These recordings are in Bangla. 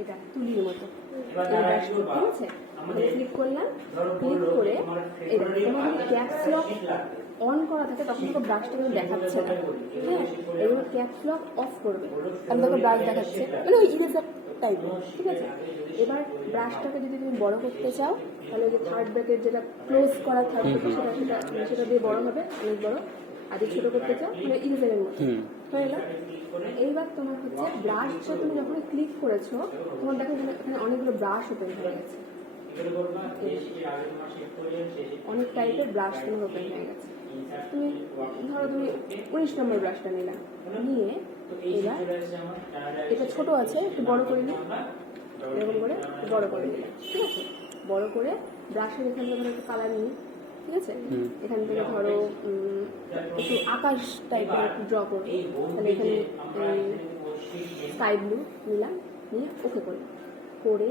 এটা তুলির মতো এই ব্রাশটা, ঠিক আছে? ক্লিক করলাম, ক্লিক করে এটা তোমার যদি ক্যাপস লক অন করা থাকে তখন তো ব্রাশটা কিন্তু দেখাচ্ছে না, হ্যাঁ? এবার ক্যাপস লক অফ করবে, আমি তোকে ব্রাশ দেখাচ্ছে মানে ওই ইরেজার টাইপ, ঠিক আছে? এবার ব্রাশটাকে যদি তুমি বড় করতে চাও তাহলে ওই যে থার্ড ব্র্যাকেট যেটা ক্লোজ করা থাকবে সেটা দিয়ে বড় হবে, অনেক বড়। আর যদি ছোটো করতে চাও তাহলে ইরেজারের মতো হয়ে গেল। এইবার তোমার হচ্ছে ব্রাশটা তুমি যখন ক্লিক করেছো তোমার দেখো এখানে অনেকগুলো ব্রাশ ওপেন হয়ে গেছে, অনেক টাইপের ব্রাশ তোমার ওপেন হয়ে গেছে। তুমি ধরো তুমি 19 নম্বর ব্রাশটা নিলাম, নিয়ে এবার এটা ছোট আছে একটু বড় করে নিই, এরকম করে বড় করে নিলাম, ঠিক আছে? বড় করে ব্রাশের এখান থেকে ধরো একটু কালার নিই, ঠিক আছে? এখান থেকে ধরো একটু আকাশ টাইপের একটু ড্র করবো, তাহলে এখানে স্কাই ব্লু নিলাম, নিয়ে ওকে করলাম, করে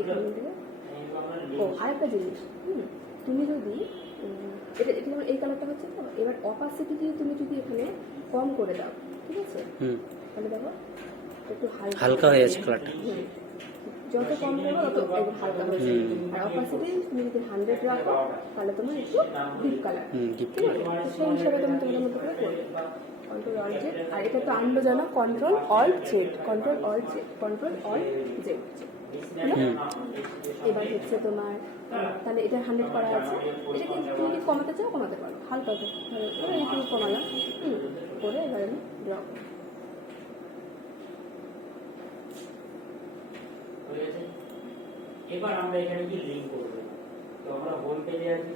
এখান থেকে আরেকটা জিনিস, তুমি যদি এটা এই কালারটা হচ্ছে তো, এবার অপাসিটি তুমি যদি এখানে কম করে দাও, ঠিক আছে? তাহলে দেখো একটু হালকা হয়ে যাচ্ছে কালারটা, যত কম করবো তত হালকা হয়ে যাবে। আর অপাসিটি তুমি যদি 100 রাখো তাহলে তোমার একটু ডিপ কালার, ঠিক আছে? সেই হিসাবে তুমি তোমাদের মতো করে করবে। কন্ট্রোল অল্ট জেড, আর এটা তো আনলো জানো, control alt Z, control alt Z, control alt Z. এবার হচ্ছে তোমার তাহলে এটা 100 করা আছে, এটা কিন্তু তুমি কি কমাতে চাও কমাতে পারো, হালকা তো একটু কমালাম, করে এবার আমি ড্র করবো। এবার আমরা এখানে কি লিংক করব, তো আমরা হোম পেজে আছি,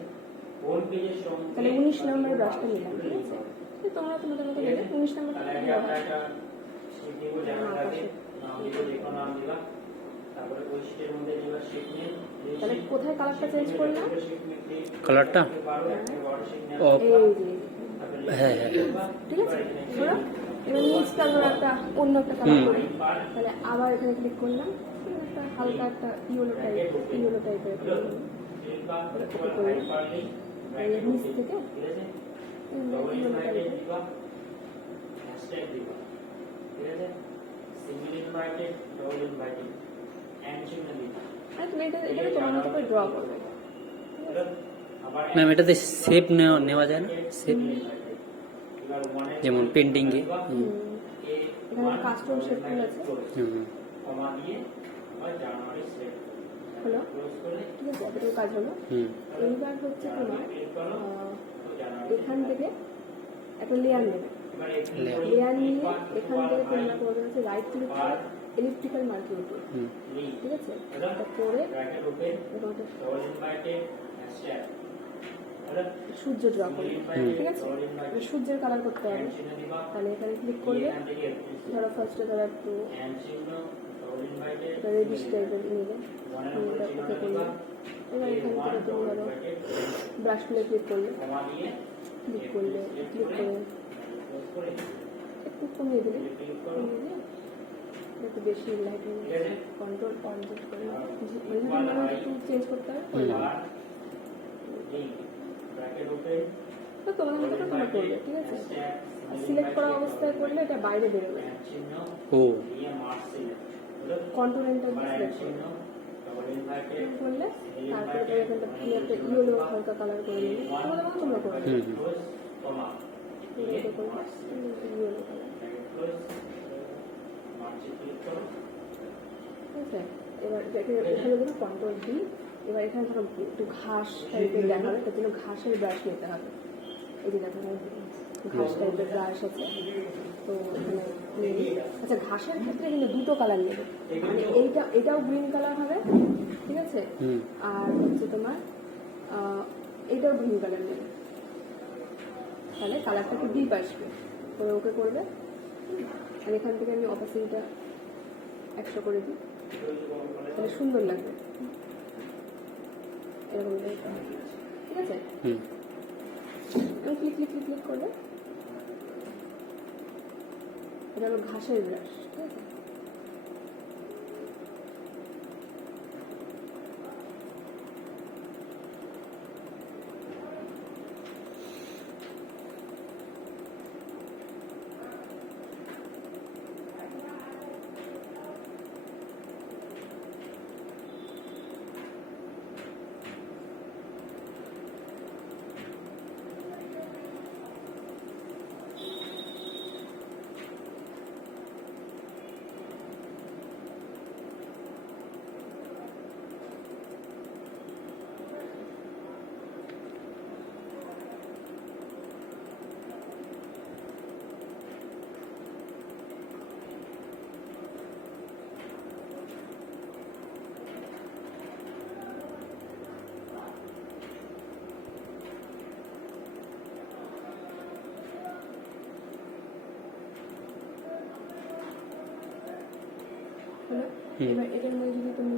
হোম পেজের সঙ্গে তাহলে 19 নম্বরের ব্রাশটা নিলাম, ঠিক আছে? তোমরা তোমাদের মতো নেবে 19 নম্বরটা আমরা একটা শীট দিব, জানালাতে নাম দিব, দেখো নাম দিবা, তারপরে ওই শীটের মধ্যে দিবা শীট নেম। তাহলে কোথায় কালারটা চেঞ্জ করলাম, কালারটা ও হ্যাঁ হ্যাঁ ঠিক আছে? ধরো এবার নিচটা ধরো একটা অন্য একটা কালার করি, তাহলে আবার এখানে ক্লিক করলাম, একটা হালকা একটা ইয়েলো টাইপের নিচ থেকে ইয়েলো টাইপের তুমি এটা তোমার মতো করে ড্র করবে। ম্যাম এটাতে শেপ নেওয়া যায় না, শেপ যেমন পেন্টিংয়ে এখানে কাস্টম শেপ টুল আছে, হলো, ঠিক আছে? এতটুকু কাজ হলো। এইবার হচ্ছে তোমার এখান থেকে একটা লেয়ার নেবে, লেয়ার নিয়ে এখান থেকে তোমরা করবে হচ্ছে রাইট ক্লিক করে ইলেকট্রিক্যাল মার্কিং টুল, ঠিক আছে? এটা করে সূর্য ড্র করবে, ঠিক আছে? সূর্যের কালার করতে হবে, তাহলে এখানে ক্লিক করবে, ধরো ফার্স্টে ধরো একটু রেডিশ টাইপের নেবে, ওকে করবে। এবার এখান থেকে তুমি ধরো ব্রাশ টুলে ক্লিক করলে একটু কমিয়ে দিলে, একটু বেশি লাইটিং, কন্ট্রোল অন করে একটু চেঞ্জ করতে হবে, তো তোমাদের মতো তোমরা করবে, ঠিক আছে? সিলেক্ট করা অবস্থায় করলে এটা বাইরে বেরোবে, কন্ট্রোল এন্টার দিয়ে সিলেক্ট করলে তারপরে এখানটা একটা ইয়েলো হালকা কালার করে নিলে তোমাদের মতো তোমরা করবে, ইয়েলো কালার, ঠিক আছে? এবার এখানে ধরো কন্ট্রোল ডি, এবার এখানে ধরো একটু ঘাস টাইপের দেখাবে, তার জন্য ঘাসের ব্রাশ নিতে হবে। এই যে দেখো ঘাস টাইপের ব্রাশ আছে, তো এখানে আচ্ছা ঘাসের ক্ষেত্রে কিন্তু দুটো কালার নেবে, মানে এটাও গ্রিন কালার হবে, ঠিক আছে? আর হচ্ছে তোমার এইটাও গ্রিন কালার নেবে, তাহলে কালারটা একটু ডিপ আসবে, তবে ওকে করবে। আর এখান থেকে আমি অপাসিটিটা 100 করে দিই, তাহলে সুন্দর লাগবে এরকম, ঠিক আছে? ক্লিক ক্লিক ক্লিক ক্লিক করলে এটা হলো ঘাসের ব্রাশ, ঠিক আছে? এবার এটার মধ্যে যদি তুমি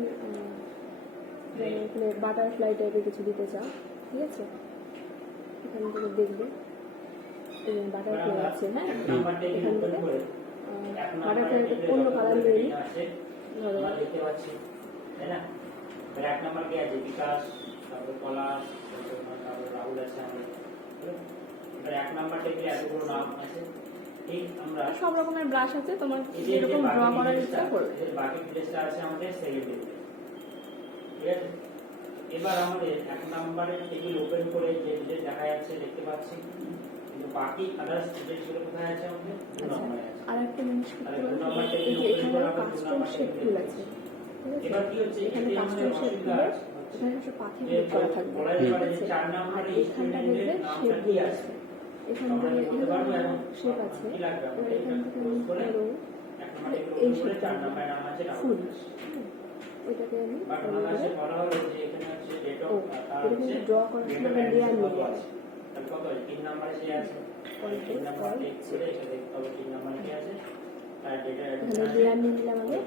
এখানে বাটারফ্লাই টাইপের কিছু দিতে চাও, ঠিক আছে, এখান থেকে দেখবে বাটারফ্লাই আছে, হ্যাঁ, এখান থেকে বাটারফ্লাইটা অন্য কালার নিয়ে নিই, ধরো দেখতে পাচ্ছি, তাই না? এবার 1 নাম্বার কে আছে? বিকাশ, তারপর পলাশ, তারপর রাহুল আছে আমাদের। এবার 1 নাম্বার টেবিলে এতগুলো নাম আছে। ঠিক আমরা সব রকমের ব্রাশ আছে, তোমার এই যে যেরকম ড্র করার ইচ্ছা করবে। বাকি প্লেসটা আছে আমাদের সেকেন্ড টেবিলে, ঠিক আছে? এবার আমাদের 1 নাম্বারের টেবিল ওপেন করে যে ডিটেইল দেখা যাচ্ছে দেখতে পাচ্ছি, কিন্তু বাকি আদার্স ডিটেইলসগুলো কোথায় আছে আমাদের? 2 নম্বরে আছে। আর একটা জিনিস কি তাহলে করবে, 2 নম্বর এই টেবিল যে ওপেন এখানে করা বা 2 কাস্টম নম্বর শেপ টেবিল টুল আছে। আছে, ঠিক আছে, এবার কি হচ্ছে? এখানে এতে কাস্টম আমাদের শেপ অসুবিধা টুলে আছে। এখানে সব পাখি যে করা থাকবে, বলা যেতে পারে ঠিক যে আছে, 4 আর নম্বরে এখানটা স্টুডেন্টের দেখবে নামটা শেপ কি দিয়ে আছে? আছে, এখান আমরা থেকে বলতে পারবো এখন শেপ আছে, কি লাগবে এবার আমাদের? এখান এটা থেকে ক্লোজ করে ধরো 1 নম্বর টেবিল এই ওপেন করে শেপটা 4 নম্বরের নাম আছে ফুল, রাহুল। ওইটাকে আমি বাট ওনার কাছে বলা হলো যে এখানে হচ্ছে ডেট ও অফ তার এটা কিন্তু ড্র করার সময় লেয়ার কত নিয়ে আছে? তাহলে কত আছে? 3 নম্বরে সে আছে। 3 নম্বর টেক করে এটা দেখতে হবে 3 নম্বরে কি আছে? তার ডেটা এখানে লেয়ার নিয়ে নিলাম আগে,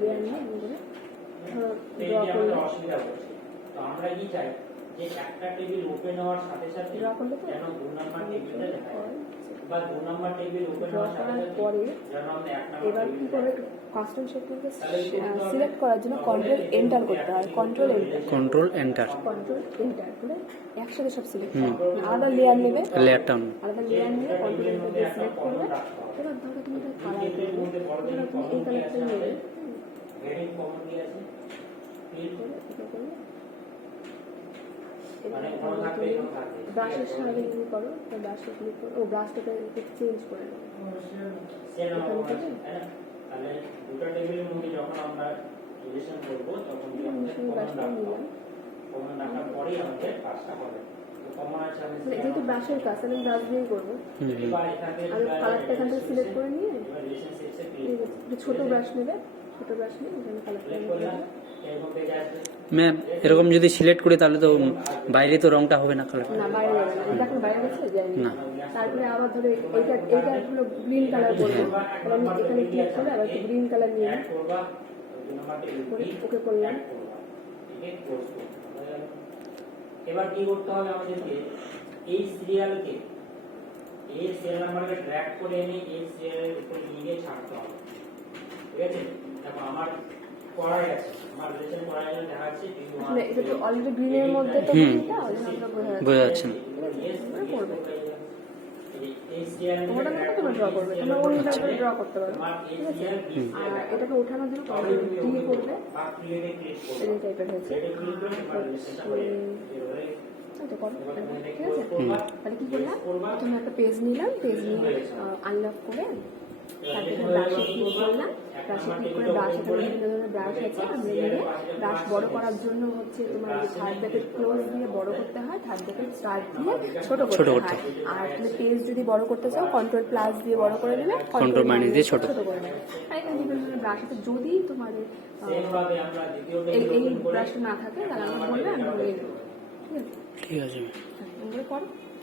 লেয়ার নিয়ে আমি করে ধরো ড্র করলাম, অসুবিধা হচ্ছে। তো আমরা কি চাই যে একটা টেবিল ওপেন হওয়ার সাথে সাথে ড্র করলে তো যেন 2 নম্বর টেবিলটা দেখা যায়, বা 2 নম্বর টেবিল ওপেন ড্র হওয়ার সাথে করার সাথে পরে যেন আমরা 1 নম্বর এবার কি টেবিল করে কাস্টম শেপটাকে সিলেক্ট করার জন্য কন্ট্রোল এন্টার করতে হয়, control enter control enter, control enter করে একসাথে সব সিলেক্ট করবে, আলাদা লেয়ার নেবে, লেয়ারটা আলাদা লেয়ার নিয়ে কন্ট্রোল এন্টার দিয়ে সিলেক্ট করবে, এবার ধরো তুমি এটা কালার করবে, ধরো তুমি এই কালারটা নেবে, হেডিং কমন দিয়ে আছে ফিল এটা করলে মানে কোন থাকবে কোন থাকবে ব্রাশের সামনে ক্লিক করো, ব্রাশে ক্লিক করো, ও ব্রাশটাকে একটু চেঞ্জ করে নেবে, সেল নাম্বার আছে, তাই না? তাহলে দুটো টেবিলের মধ্যে যখন আমরা রিলেশন করব তখন কি আমাদের ব্রাশটা নিলাম, কমন রাখার পরেই আমাদের কাজটা হবে। তো কমন আছে আমি মানে যেহেতু ব্রাশের কাজ আমি ব্রাশ দিয়েই করবো, এবার এখানে আমি কালারটা এখান থেকে সিলেক্ট করে নিয়ে এবার রিলেশনশিপসে এই যে একটা ছোট ব্রাশ নেবে, ছোট ব্রাশ নিয়ে এখানে কালারটা ক্লিক করলাম, এরকম পেজ আসবে। ম্যাম এরকম যদি সিলেক্ট করি তাহলে তো বাইরে তো রংটা হবে না, কালার না বাইরে যাবে না, এটা এখন বাইরে গেছে যায়নি, না। তারপরে আবার ধরো এইটা হলো গ্রিন কালার করবো, তাহলে আমি এখানে ক্লিক করে আবার গ্রিন কালার নিয়ে অ্যাড করবা 2 নম্বর টেবিল করে ওকে করলাম, অ্যাড করবা, ঠিক আছে? ক্লোজ করব। এবার কি করতে হবে আমাদেরকে? এই সিরিয়ালকে এই সিরিয়াল নাম্বারকে ড্র্যাগ করে এনে এই সিরিয়ালের উপর নিয়ে গিয়ে ছাড়তে হবে, ঠিক আছে? দেখো আমার করা গেছে, আমার রিলেশন করা গেছে, দেখা যাচ্ছে আসলে এটা তো অলরেডি গ্রিনের মধ্যে তো এটা অলরেডি বোঝা যাচ্ছে না। করবে, এই সিরিয়াল ওটার মধ্যে তোমরা ড্র করবে, তোমরা অন্য করে ড্র করতে পারো, ঠিক আছে? আর এটাকে ওঠানোর জন্য কন্ট্রোল ডি করবে, এই টাইপের হয়েছে, এটা করো, ঠিক আছে? তাহলে কি করলাম, প্রথমে একটা পেজ নিলাম, পেজ নিয়ে আনলক করে তারপরে ব্রাশে ক্লিক করলাম, ব্রাশে ক্লিক করে ব্রাশ এখানে বিভিন্ন ধরনের ব্রাশ আছে, আমরা নিয়ে ব্রাশ বড় করার জন্য হচ্ছে তোমার যে থার্ড ব্র্যাকেট ক্লোজ দিয়ে বড় করতে হয়, থার্ড ব্র্যাকেট স্টার্ট দিয়ে ছোট করতে হয়, আর তুমি পেজ যদি বড় করতে চাও কন্ট্রোল প্লাস দিয়ে বড় করে নেবে, কন্ট্রোল মাইনাস দিয়ে ছোট করে নেবে। আর এখানে বিভিন্ন ধরনের ব্রাশ আছে, যদি তোমাদের সেমভাবে আমরা দ্বিতীয় এই টেবিল ওপেন করে ব্রাশটা না থাকে তাহলে আমাকে বলবে, আমি বলে দেবো, ঠিক আছে? ঠিক আছে। হ্যাঁ, এগুলো করো।